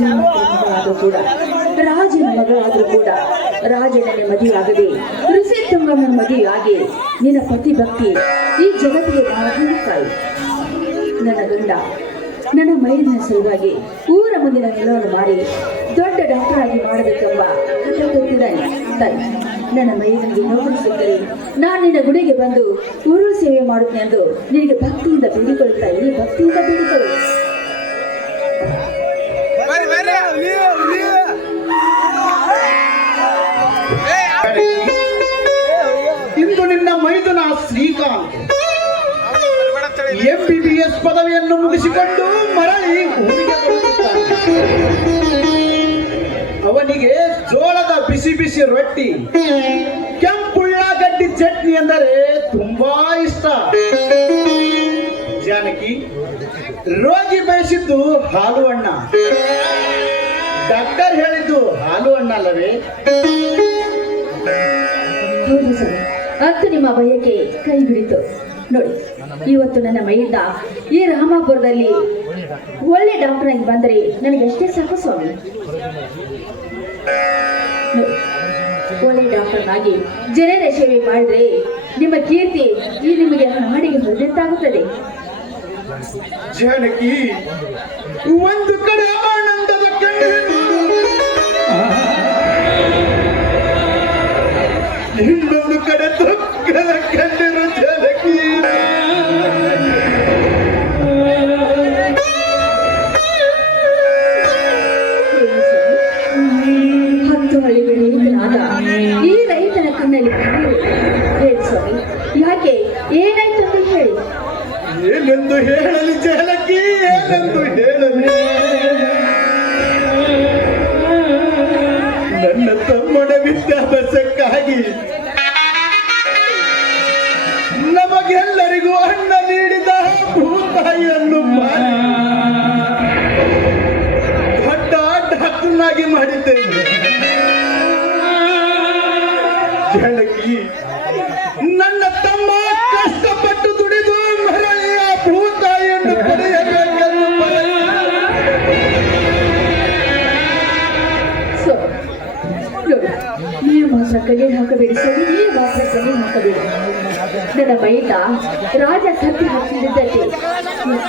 ಮಗನಾದರೂ ಕೂಡ ರಾಜನ ಮಗಳಾದರೂ ಕೂಡ ರಾಜನನ್ನೇ ಮದುವೆಯಾಗದೆ ಋಷಿತುಂಗನ ಮದುವೆಯಾಗಿ ನಿನ್ನ ಪತಿ ಭಕ್ತಿ ಈ ಜಗತ್ತಿಗೆ ಕಾಯಿ. ನನ್ನ ಗಂಡ ನನ್ನ ಮೈಲಿನ ಸಲುವಾಗಿ ಊರ ಮುಂದಿನ ನೆಲವನ್ನು ಮಾರಿ ದೊಡ್ಡ ಡಾಕ್ಟರ್ ಆಗಿ ಮಾಡಬೇಕೆಂಬ ಹಠ ತೊಟ್ಟಿದ್ದಾನೆ. ತಾಯಿ, ನನ್ನ ಮೈಲಿಗೆ ನೌಕರಿ ಸಿಕ್ಕರೆ ನಾನು ನಿನ್ನ ಗುಡಿಗೆ ಬಂದು ಊರು ಸೇವೆ ಮಾಡುತ್ತೇನೆ ಎಂದು ನಿನಗೆ ಭಕ್ತಿಯಿಂದ ಬೇಡಿಕೊಳ್ಳುತ್ತಾಯಿ, ಭಕ್ತಿಯಿಂದ ಬೇಡಿಕೊಳ್ಳು. ಇಂದು ನಿನ್ನ ಮೈದುನ ಶ್ರೀಕಾಂತ್ MBBS ಪದವಿಯನ್ನು ಮುಗಿಸಿಕೊಂಡು ಮರಳಿ ಊರಿಗೆ ಬರುತ್ತಿದ್ದಾನೆ. ಅವನಿಗೆ ಜೋಳದ ಬಿಸಿ ಬಿಸಿ ರೊಟ್ಟಿ, ಕೆಂಪುಳ್ಳಾಗಡ್ಡಿ ಚಟ್ನಿ ಎಂದರೆ ತುಂಬಾ ಇಷ್ಟ. ಜಾನಕಿ, ರೋಗಿ ಬಯಸಿದ್ದು ಹಾಲು ಹಣ್ಣ, ಡಾಕ್ಟರ್ ಹೇಳಿದ್ದು ಹಾಲು ಹಣ್ಣ ಅಲ್ಲವೇ? ಹೌದು ಸರ್, ಅಂತ ನಿಮ್ಮ ಭಯಕ್ಕೆ ಕೈ ಬಿಡಿತು. ನೋಡಿ, ಇವತ್ತು ನನ್ನ ಮೈಯಿಂದ ಈ ರಾಮಾಪುರದಲ್ಲಿ ಒಳ್ಳೆ ಡಾಕ್ಟರ್ ಆಗಿ ಬಂದರೆ ನನಗೆ ಎಷ್ಟೇ ಸಾಕು ಸ್ವಾಮಿ. ಒಳ್ಳೆ ಡಾಕ್ಟರ್ನಾಗಿ ಜನರ ಸೇವೆ ಮಾಡಿದ್ರೆ ನಿಮ್ಮ ಕೀರ್ತಿ ಈ ನಿಮಗೆ ಹಾಡಿಗೆ ಹೊರದಂತಾಗುತ್ತದೆ. ಜಾನಕಿ, ಒಂದು ಕಡೆ ಆನಂದದ ಕಣ್ಣೀರು, ಇನ್ನೊಂದು ಕಡೆ ದುಃಖದ ಕಣ್ಣೀರು. ಜಾನಕಿ, ಹತ್ತು ಹಳ್ಳಿಗಳ ರೈತನಾದ ಈ ರೈತನ ಕಣ್ಣಲ್ಲಿ ಕಣ್ಣೀರು. ಹೇಳಿ ಸ್ವಾಮಿ, ಯಾಕೆ ಏನಾಯ್ತು ಅಂತ ಹೇಳಿ. ಏನೆಂದು ಹೇಳಲಿ ಜಾನಕಿ, ಏನೆಂದು ಹೇಳಲಿ? ನನ್ನ ತಮ್ಮನ ವಿದ್ಯಾಭ್ಯಾಸಕ್ಕಾಗಿ ನಮಗೆಲ್ಲರಿಗೂ ಅನ್ನ ನೀಡಿದ ಭೂತಾಯಿಯನ್ನು ಮಾಡಿ ದೊಡ್ಡ ಡಾಕ್ಟರ್ನಾಗಿ ಮಾಡಿದ್ದೇನೆ. ಜಾನಕಿ, ನನ್ನ ತಮ್ಮ ಕಷ್ಟಪಟ್ಟು ದುಡಿದು ಮರಳಿ ಆ ಭೂತಾಯಿಯನ್ನು ಪಡೆಯಬೇಕೆಂದು ನೀವು ಮಾತ್ರ ಕಣ್ಣೀರು ಹಾಕಬೇಡಿ ಸರಿ, ನೀವು ಮಾತ್ರ ಕಣ್ಣೀರು ಹಾಕಬೇಡಿ. ನನ್ನ ಮೈದ ರಾಜ ಸತ್ಯ ಹಾಕಿದಂತೆ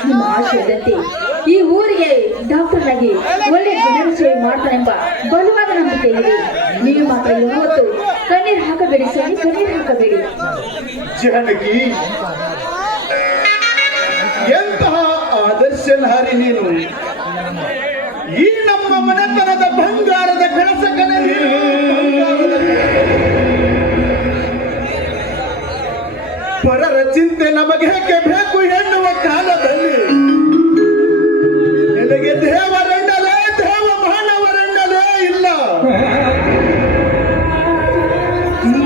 ನಿಮ್ಮ ಆಶಯದಂತೆ ಈ ಊರಿಗೆ ಡಾಕ್ಟರ್ ಆಗಿ ಒಳ್ಳೆ ಜನರ ಸೇವೆ ಮಾಡ್ತಾನೆಂಬ ಬಲವಾದ ನಂಬಿಕೆ ಇದೆ. ನೀವು ಮಾತ್ರ ಯಾವತ್ತು ಕಣ್ಣೀರು ಹಾಕಬೇಡಿ ಸರಿ, ಕಣ್ಣೀರು ಹಾಕಬೇಡಿ. ಜಾನಕಿ, ಎಂತಹ ಆದರ್ಶನಾರಿ ನೀನು! ಈ ನಮ್ಮ ಮನೆತನದ ಬಂಗಾರದ ಕಳಸಕನೇ ನೀನು. ಪರರ ಚಿಂತೆ ನಮಗೆ ಹೇಗೆ ಬೇಕು ಎನ್ನುವ ಕಾಲದಲ್ಲಿ ನಿನಗೆ ದೇವರೆಂಡಲೇ ದೇವ ಮಾನವರೆಂಡಲೇ ಇಲ್ಲ.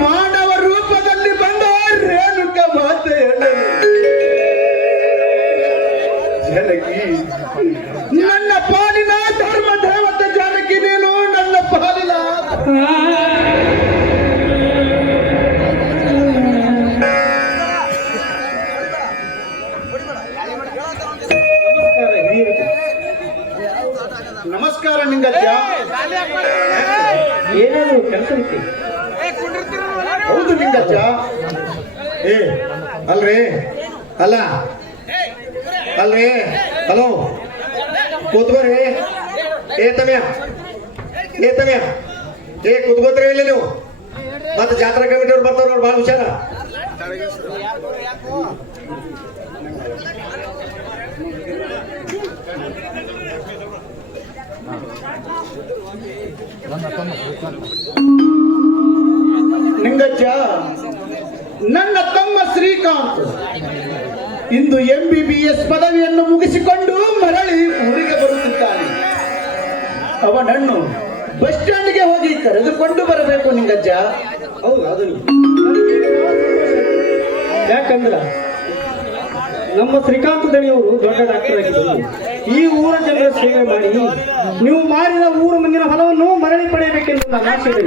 ಮಾನವ ರೂಪದಲ್ಲಿ ಬಂದ ರೇಣುಕ ಮಾತೆ ಎನ್ನಲು. ಜಾನಕಿ, ನನ್ನ ಪಾಲಿನ ಧರ್ಮ ದೇವತೆ ಜಾನಕಿ ನೀನು, ನನ್ನ ಪಾಲಿನ. ನಮಸ್ಕಾರ ನಿಂಗಜ್ಜ. ಏನಾದ್ರು ಕೆಲಸ ಐತಿ? ಹೌದು ನಿಂಗಜ್ಜ. ಅಲ್ರಿ, ಅಲ್ಲ ಅಲ್ರಿ, ಹಲೋ ಕೂತ್ಕೋರಿ. ತಮ್ಯ ಕೂತ್ಕೋತ್ರಿ ಇಲ್ಲಿ ನೀವು. ಮತ್ತೆ ಜಾತ್ರಾ ಕಮಿಟಿ ಅವ್ರು ಬರ್ತಾರ ನೋಡಿ, ಭಾಳ ಹುಷಾರ. ನಿಂಗಜ್ಜ, ನನ್ನ ತಮ್ಮ ಶ್ರೀಕಾಂತ್ ಇಂದು MBBS ಪದವಿಯನ್ನು ಮುಗಿಸಿಕೊಂಡು ಮರಳಿ ಊರಿಗೆ ಬರುತ್ತಿದ್ದಾನೆ. ಅವನನ್ನು ಬಸ್ ಸ್ಟ್ಯಾಂಡ್ಗೆ ಹೋಗಿ ಕರೆದುಕೊಂಡು ಬರಬೇಕು ನಿಂಗಜ್ಜ. ಹೌದು, ಅದು ಯಾಕಂದ್ರ ನಮ್ಮ ಶ್ರೀಕಾಂತ ದಣಿಯವರು ದೊಡ್ಡ ಡಾಕ್ಟರ್ ಆಗಿದ್ದರು. ಈ ಊರ ಜನರ ಸೇವೆ ಮಾಡಿ ನೀವು ಮಾರಿದ ಊರ ಮುಂದಿನ ಫಲವನ್ನು ಮರಳಿ ಪಡೆಯಬೇಕೆಂದು ನನ್ನ ಆಸೆ ಇದೆ.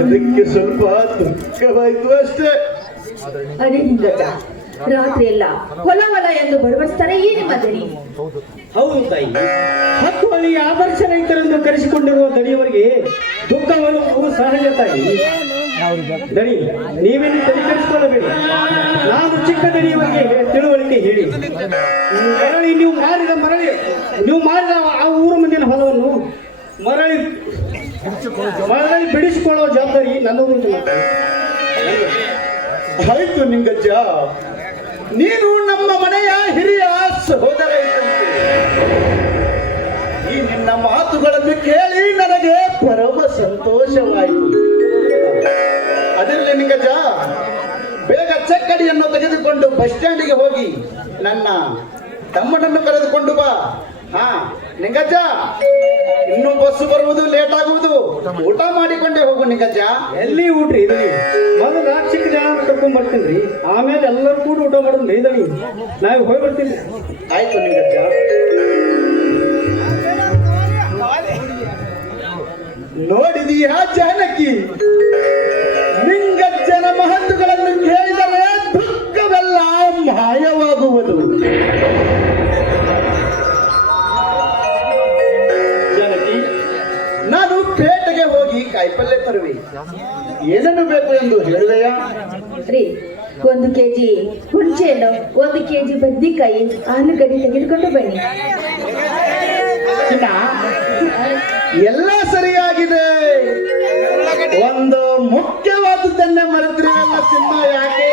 ಅದಕ್ಕೆ ಸ್ವಲ್ಪ ದುಃಖವಾಯಿತು ಅಷ್ಟೇ. ಅದೇ ನಿಂಗಜ್ಜ, ರಾತ್ರಿ ಎಲ್ಲ ಹೊಲ ಹೊಲ ಎಂದು ಬಡವಸ್ತಾರೆ ಈ ನಿಮ್ಮ ದನಿ. ಹೌದು ತಾಯಿ, 10 ಹಳ್ಳಿಯ ಆದರ್ಶ ರೈತರೆಂದು ಕರೆಸಿಕೊಂಡಿರುವ ದಣಿಯವರಿಗೆ ದುಃಖವನ್ನು ಸಹಜ ತಾಯಿ. ದಣಿ, ನೀವೇನು ತಲೆಕೆಡಿಸಿಕೊಳ್ಳಬೇಡಿ. ನಾನು ಚಿಕ್ಕ ದಣಿಯವರಿಗೆ ತಿಳುವಳಿಕೆ ಹೇಳಿ, ನೀವು ಮಾರಿದ ಆ ಊರು ಮುಂದಿನ ಹೊಲವನ್ನು ಮರಳಿ ಬಿಡಿಸಿಕೊಳ್ಳುವ ಜವಾಬ್ದಾರಿ ನನ್ನದು. ಆಯ್ತು ನಿಂಗಜ್ಜ, ನೀನು ನಮ್ಮ ಮನೆಯ ಹಿರಿಯ ಸಹೋದರ ಇದ್ದಂತೆ. ಈ ನಿನ್ನ ಮಾತುಗಳನ್ನು ಕೇಳಿ ನನಗೆ ಪರಮ ಸಂತೋಷವಾಯಿತು. ಅದರಲ್ಲಿ ನಿಂಗಜ್ಜ, ಬೇಗ ಚಕ್ಕಡಿಯನ್ನು ತೆಗೆದುಕೊಂಡು ಬಸ್ ಸ್ಟ್ಯಾಂಡಿಗೆ ಹೋಗಿ ನನ್ನ ತಮ್ಮನನ್ನು ಕರೆದುಕೊಂಡು ಬಾ. ಹಾ ನಿಂಗಜ್ಜ, ಇನ್ನು ಬಸ್ಸು ಬರುವುದು ಲೇಟ್ ಆಗುವುದು. ಊಟ ಮಾಡಿಕೊಂಡೇ ಹೋಗು ನಿಂಗಜ್ಜ. ಎಲ್ಲಿ ಊಟ್ರಿ ಇದಳಿ? ಮೊದಲು ಚಿಕ್ಕ ಜನ ಕರ್ಕೊಂಡ್ ಬರ್ತೀನಿ, ಆಮೇಲೆ ಎಲ್ಲರೂ ಕೂಡ ಊಟ ಮಾಡೋದು ಇದಳಿ. ನಾವು ಹೋಗಿ ಬರ್ತೀನಿ. ಆಯ್ತು ನಿಂಗಜ್ಜ. ನೋಡಿದೀಯಾ ಜಾನಕಿ, ನಿಂಗಜ್ಜನ ಮಹತ್ತುಗಳನ್ನು ಕೇಳಿದರೆ ದುಃಖವೆಲ್ಲ ಮಾಯವಾಗುವುದು. ಜಾನಕಿ, ನಾನು ಪೇಟೆಗೆ ಹೋಗಿ ಕಾಯಿಪಲ್ಯ ತರುವೆ. ಏನನ್ನು ಬೇಕು ಎಂದು ಹೇಳಿದೆಯಾ? ರೀ, 1 ಕೆಜಿ ಹುಣಸೆಹಣ್ಣು, 1 ಕೆಜಿ ಬದ್ನಿಕಾಯಿ, ಆಲೂಗಡ್ಡೆ ತೆಗೆದುಕೊಂಡು ಬನ್ನಿ. ಚಿನ್ನ, ಎಲ್ಲ ಸರಿಯಾಗಿದೆ. ಒಂದು ಮುಖ್ಯವಾದದ್ದನ್ನೇ ಮರೆತಿರಲ್ಲ ಚಿನ್ನ. ಯಾಕೆ?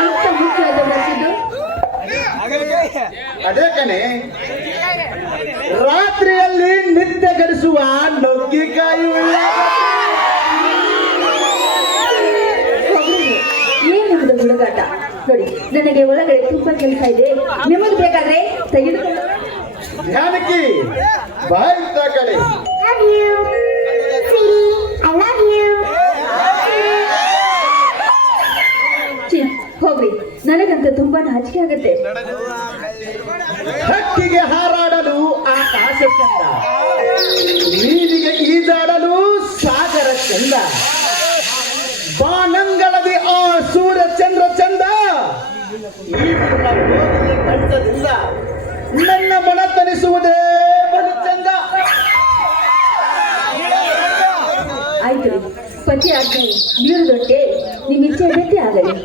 ಇಂಥ ಮುಖ್ಯವಾದ ಮತ್ತಿದ್ದು? ಅದೇ ಕಣೆ, ರಾತ್ರಿಯಲ್ಲಿ ನಿದ್ದೆ ಗಡಿಸುವ ನುಗ್ಗಿಕಾಯಿ ಏನಿದೆ ಹುಡುಗಾಟ? ನೋಡಿ, ನನಗೆ ಒಳಗಡೆ ತುಂಬಾ ಕೆಲಸ ಇದೆ. ನಿಮಗೆ ಬೇಕಾದ್ರೆ ತೆಗೆದುಕೊಂಡು. ಜಾನಕಿ, ಬಾಯ್ತಾ ಕಡೆ. ಛೀ, ಹೋಗ್ರಿ, ನನಗಂತೂ ತುಂಬಾ ನಾಚಿಕೆ ಆಗತ್ತೆ. ಹಕ್ಕಿಗೆ ಹಾರಾಡಲು ಆಕಾಶ ಚಂದ, ನೀರಿಗೆ ಈಜಾಡಲು ಸಾಗರ ಚಂದ, ಬಾನಂಗಳದಿ ಆ ಸೂರ್ಯ ಚಂದ್ರ ಚಂದ. ಈ ಕಂಠದಿಂದ ನನ್ನ ಮನ ತನಿಸುವುದೇ ಬಲು ಚಂದ. ಆಯ್ತು ರೀ, ಪತಿ ಆಜ್ಞೆ ಮೀರಿದೊಟ್ಟೆ ನಿಮ್ಮ ಇಚ್ಛೆ ಅಗತ್ಯ ಆಗಲಿ.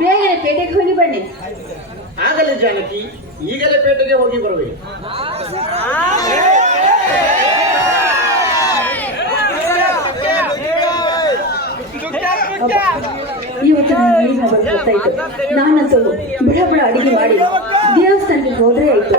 ಬೇಗನೆ ಪೇಟೆಗೆ ಹೋಗಿ ಬನ್ನಿ. ಆಗಲಿ ಜಾನಕಿ, ಈಗಲೇ ಪೇಟೆಗೆ ಹೋಗಿ ಬರುವೆ. ಇವತ್ತು ನನ್ನ ಮನೆಗೆ ಗೊತ್ತಾಯ್ತು. ನಾನಂತೂ ಬಡ ಬಡ ಅಡಿಗೆ ಮಾಡಿ ದೇವಸ್ಥಾನಕ್ಕೆ ಹೋದ್ರೆ ಆಯ್ತು.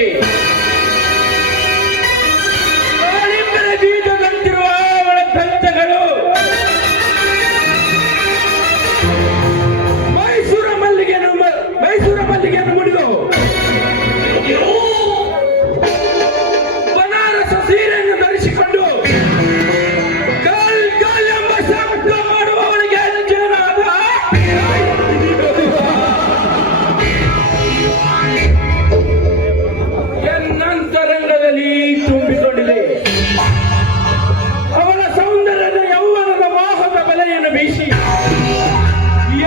ಕೋಟೆ. ದಾಳಿಂಬರ ಬೀಜದಂತಿರುವ ಅವಳ ದಂತಗಳು ಮೈಸೂರ ಮಲ್ಲಿಗೆಯನ್ನು ಮುಡಿದು ಬನಾರಸ ಸೀರೆಯನ್ನು ಧರಿಸಿಕೊಂಡು ಗಾಲ್ ಎಂಬ ಶಬ್ದ ಮಾಡುವವನಿಗೆ ಅಂಜನಾದ ಎನ್ನಂತರಂಗದಲ್ಲಿ ತುಂಬಿಕೊಂಡಿದೆ. ಅವಳ ಸೌಂದರ್ಯದ ಯೌವನದ ಮೋಹದ ಬಲೆಯನ್ನು ಬೀಸಿ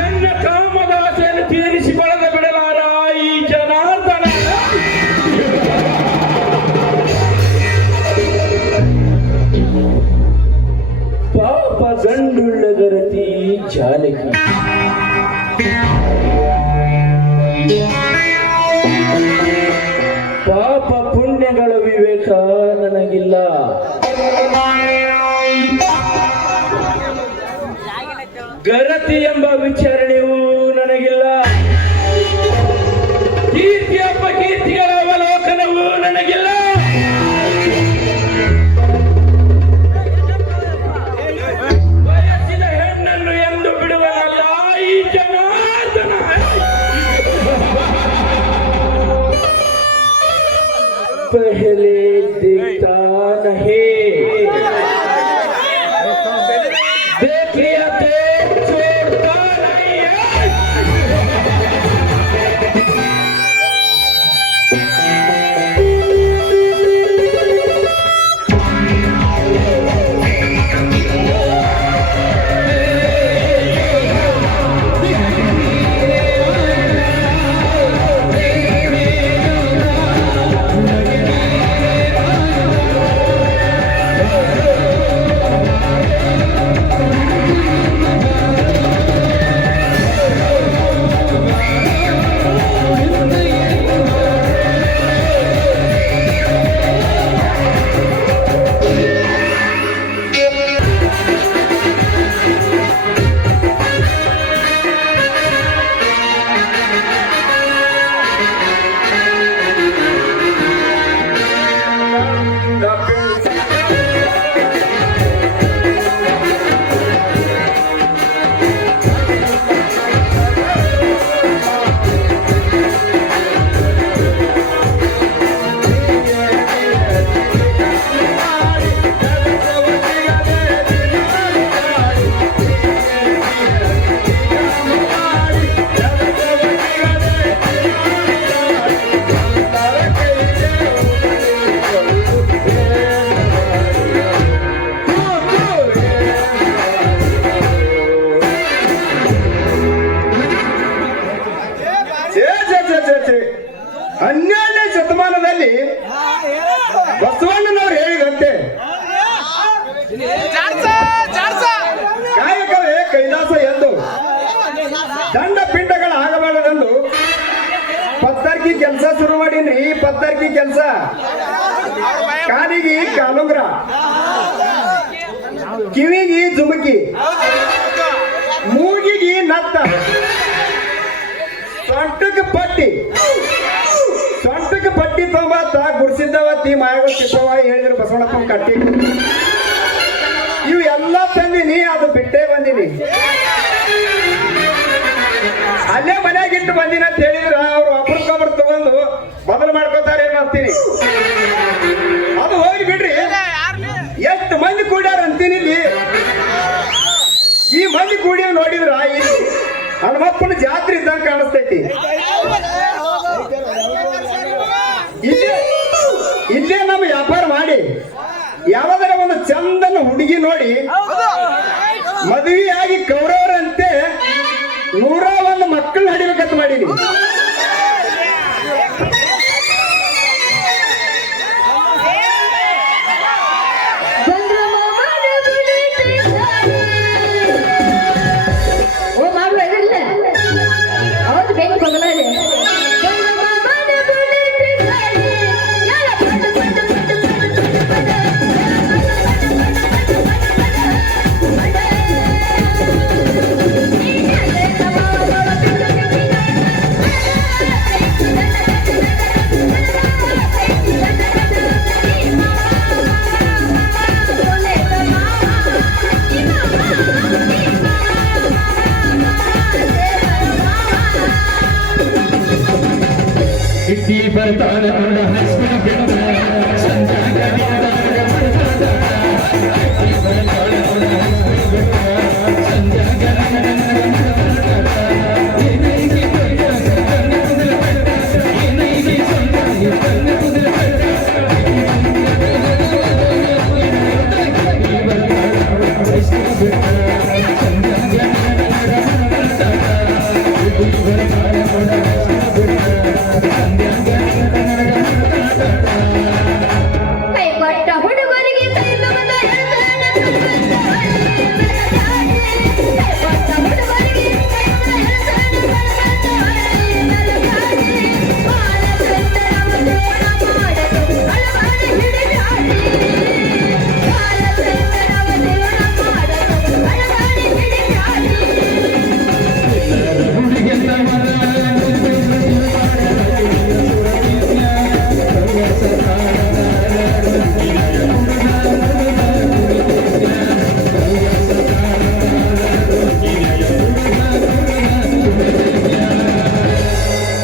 ಎನ್ನ ಕಾಮದ ಆಸೆಯನ್ನು ತೀರಿಸಿಕೊಳ್ಳದ ಬಿಡಲಾರ ಈ ಜನಾರ್ದನ. ಪಾಪ ಗಂಡುಳ್ಳ ಗರತಿ ಜಾನಕಿ, ಪಾಪ ಪುಣ್ಯಗಳ ವಿವೇಕ ನನಗಿಲ್ಲ. ಗರತಿ ಎಂಬ ವಿಚಾರಣೆಯೂ ನನಗಿಲ್ಲ. ಕೀರ್ತಿ ಎಂಬ ಕೀರ್ತಿಗಳ ಅವಲೋಕನವೂ ನನಗಿಲ್ಲ. ಬಯಸಿದ ಹೆಣ್ಣನ್ನು ಎಂದು ಬಿಡುವನಲ್ಲ ಈ ಜನಾರ್ದನ. ಪಹಲೆ ದಿಕ್ತಾ ನಹಿ देख लिया देख छोड़ता नहीं है. ಹನ್ನೆರಡನೇ ಶತಮಾನದಲ್ಲಿ ಬಸವಣ್ಣನವರು ಹೇಳಿದಂತೆ ಕಾಯಕವೇ ಕೈಲಾಸ ಎಂದು ದಂಡ ಪಿಂಡಗಳ ಆಗಬಾರದೆಂದು ಪತ್ತರ್ಕಿ ಕೆಲಸ ಶುರು ಮಾಡೀನಿ. ಪತ್ತರ್ಕಿ ಕೆಲಸ ಕಾಲಿಗೆ ಕಾಲುಂಗ್ರ, ಕಿವಿಗೆ ಜುಮುಕಿ, ಮೂಗಿಗೆ ನತ್ತ, ಸೊಂಟಕ್ಕೆ ಪಟ್ಟಿ ತೊಂಬತ್ತ ಗುಡ್ಸಿದ್ದವತ್ತಿ ಮಾಯಗೊತ್ತಿತ್ತವ ಹೇಳಿದ್ರು ಬಸವಣ್ಣಪ್ಪ ಕಟ್ಟಿ. ಇವು ಎಲ್ಲ ತಂದಿನಿ, ಅದು ಬಿಟ್ಟೇ ಬಂದಿನಿ. ಅಲ್ಲೇ ಮನೆಯಾಗಿಟ್ಟು ಬಂದಿನ ಅಂತ ಹೇಳಿದ್ರ ಅವ್ರು ಒಬ್ರಿಗೊಬ್ರು ತಗೊಂಡು ಬದಲು ಮಾಡ್ಕೋತಾರೆ ಅಂತೀನಿ. ಅದು ಹೋಗಿ ಬಿಡ್ರಿ, ಎಷ್ಟು ಮಂದಿ ಕೂಡ್ಯಾರ ಅಂತೀನಿ. ಈ ಮಂದಿ ಕೂಡಿ ನೋಡಿದ್ರ ಇಲ್ಲಿ ಹನುಮಪ್ಪನ ಜಾತ್ರೆ ಇದ್ದಂಗೆ ಕಾಣಿಸ್ತೈತಿ. ಇಲ್ಲೇ ನಮ್ಮ ವ್ಯಾಪಾರ ಮಾಡಿ ಯಾವಾಗಾರ ಒಂದು ಚಂದನ ಹುಡುಗಿ ನೋಡಿ ಮದುವೆಯಾಗಿ ಕೌರವರಂತೆ 101 ಮಕ್ಕಳು ನಡಿಬೇಕಂತ ಮಾಡೀನಿ. ಕೈ ಕೊಟ್ಟ ಹುಡುಗರಿಗೆ ಕೈ ಮುಗಿದ ಎಳ್ತಾನ ಕೈ ಕೊಟ್ಟ ಹುಡುಗರಿಗೆ ಕೈ ಮುಗಿದ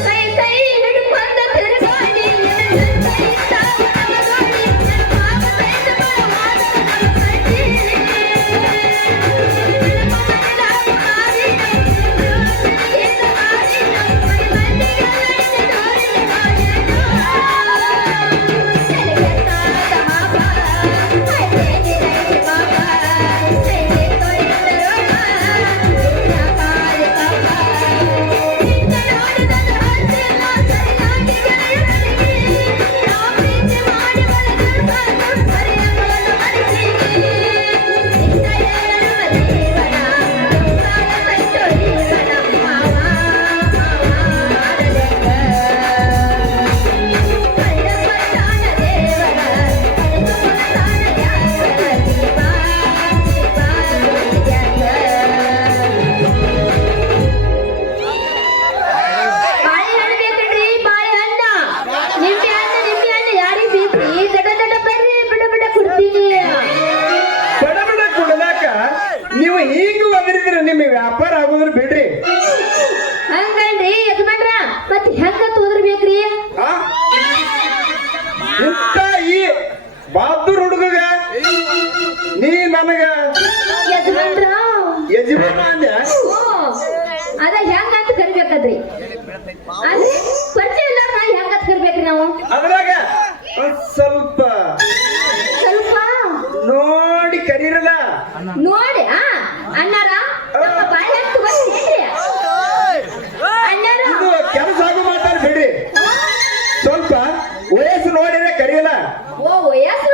ಕೈ ಕೈ ಹಿಡ್ಕೊಂಡ ತಿರುಗಾಡಿ ಕೈ ತಾವು ನಮಗೋಡಿ ಪಾಪ ಕೈದ ಬರವಾದ ಕಟ್ಟಿ ಮನಲಾಗ ಆಡಿ ಇಂದ ಆಡಿ ಮೈ ಮಂದಿಗೆಲ್ಲ ದಾರಿ ನೆಲಗೆತ್ತಾದ ಮಾಪ ಹೈ ಬೇಡಿ ರೈತ ಮಾಪ ಕೈಗೆ ತೊರೆದ ರೋಗ ಯಾಕಾರಿ ಪಾಪ ಇಂದ ನೋಡಿದ ಹತ್ತಿರ ಸರಿಯಾಗಿ ಗೆಳೆಯರಿಗೆ ನಾವು ಪ್ರೀತಿ ಮಾಡಿ ಬರೆದಿರ್ಬಾರ್ದು ಬರೆಯಗಳನ್ನು ಮನಸ್ಸಿಗೆ ಇಂದ ಎಲ್ಲರ ಜೀವನ ಕಾಲ ಕೈತೊ ಜೀವನ ಮಾವ ಮಾಡಲೆಕ್ಕ ಕಂಡ ಪಟ್ಟಾನ ದೇವರ ಕಳೆದು ಕೊಡ್ತಾನ ಯಾಕರ ದೀಪ ಬಾಳೆಹಣ್ಣು ಬೇಕನ್ರಿ ಬಾಳೆಹಣ್ಣ ನಿಂಬೆ ಹಣ್ಣು ಯಾರಿಗೆ ಬೇಕ್ರಿ ದಡ ದಡ ಬರ್ರಿ ಬಿಡ ಬಿಡ ಕೊಡ್ತೀನಿ ಬಡ ಬಡ ಕೊಡಲಾಕ ನೀವು ಹೀಗೆ ಒದರಿದ್ರೆ ನಿಮ್ಮ ವ್ಯಾಪಾರ ಆಗೋದ್ರ ಬಿಡ್ರಿ. ಹಂಗಲ್ರಿ ಯಜಮಾನ್ರ ಮತ್ ಹೆಂಗ ತೋದ್ರಬೇಕ್ರಿ ಆ? ಇಂಥ ಈ ಬಹದ್ದೂರ್ ಹುಡುಗ ನೀ ನನಗ ಯಜಮಾನ್ರ ಯಜಮಾನ ಅಂದ್ಯ? ಅದ ಹೆಂಗ ಅಂತ ಕರಿಬೇಕದ್ರಿ ಅಂದ್ರೆ ಪರಿಚಯ ಇಲ್ಲ ಹೆಂಗ ಅಂತ ಕರಿಬೇಕ್ರಿ ನಾವು ಅದ್ರಾಗ ಒಂದ್ ಸ್ವಲ್ಪ ಸ್ವಲ್ಪ ನೋಡಿ ಕರೀರಲ್ಲ. ನೋಡಿ ಅಣ್ಣಾರ ನಮ್ಮ ಬಾಳೆಹಣ್ಣು ತಗೊಂಡ್ರಿ ಅಣ್ಣಾರ ಇದು ಕೆಲಸ ಆಗೋ ಮಾತಾಡ್ ಬಿಡ್ರಿ. ಸ್ವಲ್ಪ ವಯಸ್ಸು ನೋಡಿದ್ರೆ ಕರೀಲ್ಲ. ಓ ವಯಸ್ಸು